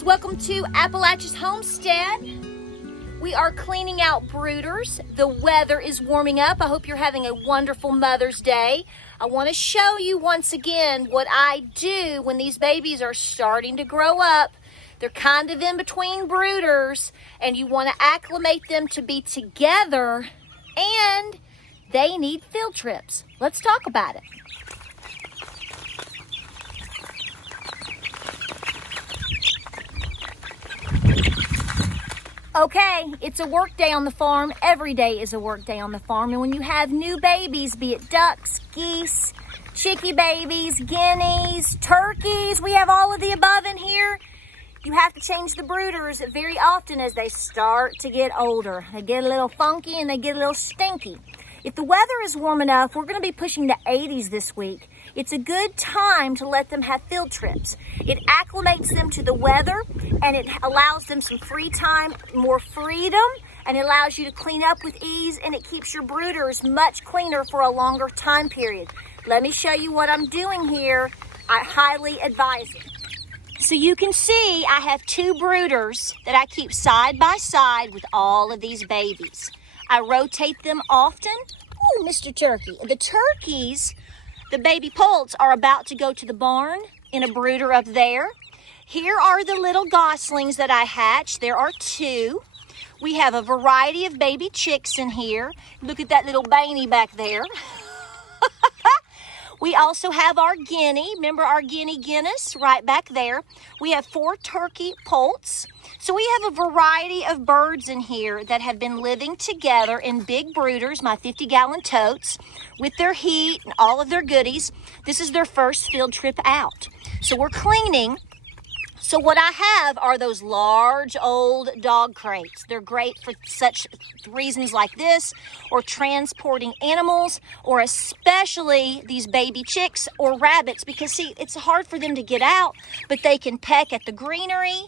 loves, welcome to Appalachia's Homestead. We are cleaning out brooders. The weather is warming up. I hope you're having a wonderful Mother's Day. I want to show you once again what I do when these babies are starting to grow up. They're kind of in between brooders, and you want to acclimate them to be together, and they need field trips. Let's talk about it. Okay, it's a work day on the farm. Every day is a work day on the farm. And when you have new babies, be it ducks, geese, chickie babies, guineas, turkeys, we have all of the above in here. You have to change the brooders very often as they start to get older. They get a little funky and they get a little stinky. If the weather is warm enough, we're going to be pushing the 80s this week. It's a good time to let them have field trips. It acclimates them to the weather, and it allows them some free time, more freedom, and it allows you to clean up with ease, and it keeps your brooders much cleaner for a longer time period. Let me show you what I'm doing here. I highly advise it. So you can see I have two brooders that I keep side by side with all of these babies. I rotate them often. Oh, Mr. Turkey. The turkeys, the baby poults, are about to go to the barn in a brooder up there. Here are the little goslings that I hatched. There are two. We have a variety of baby chicks in here. Look at that little Bainey back there. We also have our guinea. Remember our guinea Guinness right back there. We have 4 turkey poults. So we have a variety of birds in here that have been living together in big brooders, my 50-gallon totes, with their heat and all of their goodies. This is their first field trip out. So we're cleaning. So what I have are those large old dog crates. They're great for such reasons like this, or transporting animals, or especially these baby chicks or rabbits, because see, it's hard for them to get out, but they can peck at the greenery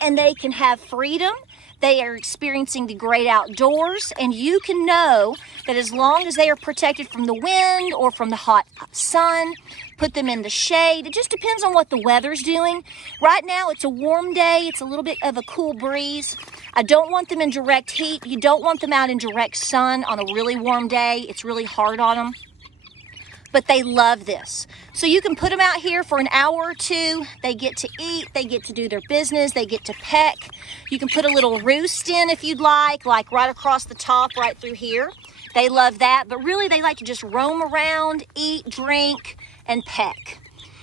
and they can have freedom. They are experiencing the great outdoors, and you can know that as long as they are protected from the wind or from the hot sun, put them in the shade. It just depends on what the weather's doing. Right now, it's a warm day. It's a little bit of a cool breeze. I don't want them in direct heat. You don't want them out in direct sun on a really warm day. It's really hard on them. But they love this. So you can put them out here for an hour or two. They get to eat, they get to do their business, they get to peck. You can put a little roost in if you'd like right across the top, right through here. They love that, but really they like to just roam around, eat, drink, and peck.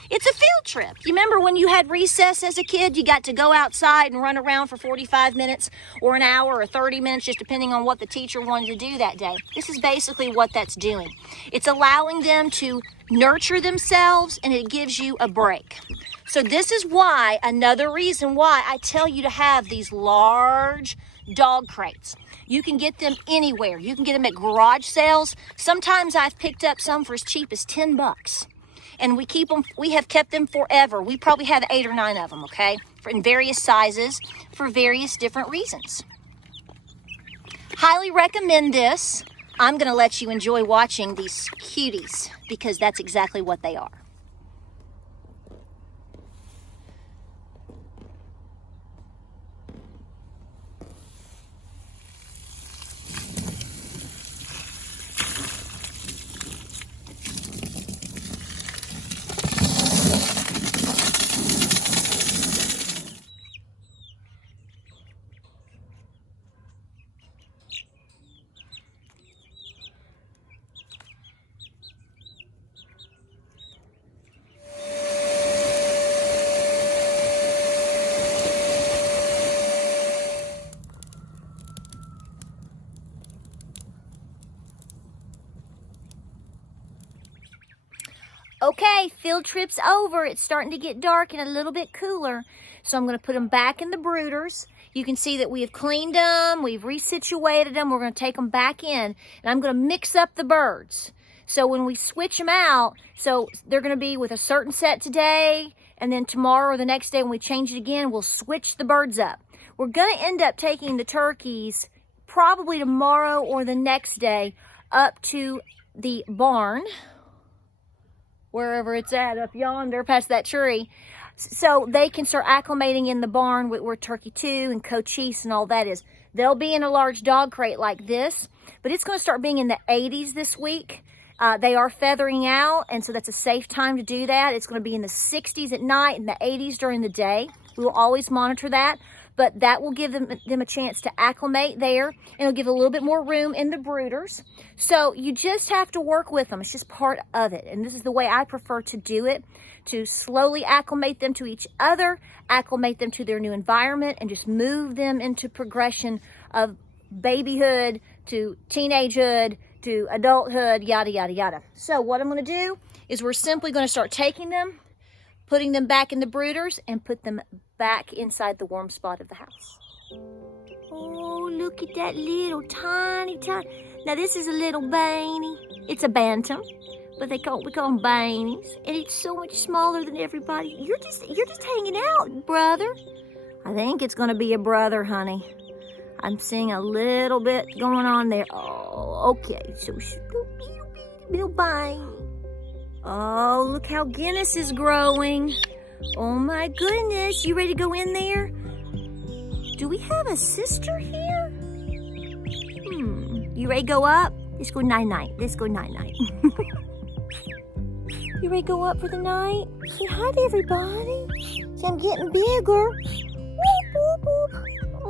It's a field trip. You remember when you had recess as a kid, you got to go outside and run around for 45 minutes or an hour or 30 minutes, just depending on what the teacher wanted to do that day. This is basically what that's doing. It's allowing them to nurture themselves, and it gives you a break. So this is why, another reason why I tell you to have these large dog crates. You can get them anywhere. You can get them at garage sales. Sometimes I've picked up some for as cheap as $10. And we have kept them forever. We probably have 8 or 9 of them, okay? In various sizes for various different reasons. Highly recommend this. I'm going to let you enjoy watching these cuties because that's exactly what they are. Okay, field trip's over. It's starting to get dark and a little bit cooler. So I'm going to put them back in the brooders. You can see that we have cleaned them. We've resituated them. We're going to take them back in. And I'm going to mix up the birds. So when we switch them out, so they're going to be with a certain set today, and then tomorrow or the next day when we change it again, we'll switch the birds up. We're going to end up taking the turkeys probably tomorrow or the next day up to the barn, wherever it's at, up yonder past that tree. so they can start acclimating in the barn where Turkey 2 and Cochise and all that is. They'll be in a large dog crate like this, but it's going to start being in the 80s this week. They are feathering out, and so that's a safe time to do that. It's going to be in the 60s at night and the 80s during the day. We will always monitor that, but that will give them a chance to acclimate there, and it'll give a little bit more room in the brooders. So you just have to work with them. It's just part of it, and this is the way I prefer to do it, to slowly acclimate them to each other, acclimate them to their new environment, and just move them into progression of babyhood to teenagehood to adulthood, yada, yada, yada. So what I'm going to do is we're simply going to start taking them, putting them back in the brooders, and put them back inside the warm spot of the house. Oh, look at that little tiny. Now this is a little Baney. It's a bantam, but we call them Banies, and it's so much smaller than everybody. You're just hanging out, brother. I think it's going to be a brother, honey. I'm seeing a little bit going on there. Oh, okay. So little Baney. Oh, look how Guinness is growing. Oh my goodness. You ready to go in there? Do we have a sister here? You ready to go up? Let's go night-night. Let's go night-night. You ready to go up for the night? Say hi to everybody. Say I'm getting bigger. Whoop, whoop, whoop.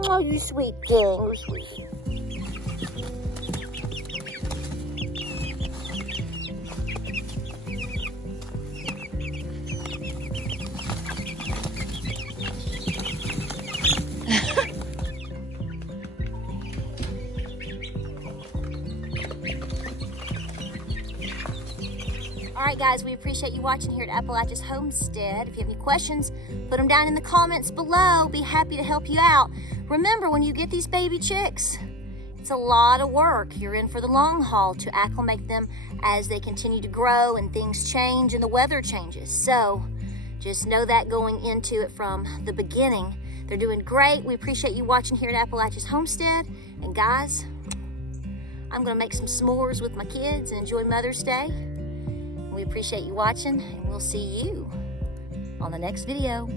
Oh, you sweet thing. You're sweet. All right, guys, we appreciate you watching here at Appalachia's Homestead. If you have any questions, put them down in the comments below. Be happy to help you out. Remember, when you get these baby chicks, it's a lot of work. You're in for the long haul to acclimate them as they continue to grow and things change and the weather changes. So just know that going into it from the beginning. They're doing great. We appreciate you watching here at Appalachia's Homestead. And guys, I'm gonna make some s'mores with my kids and enjoy Mother's Day. We appreciate you watching, and we'll see you on the next video.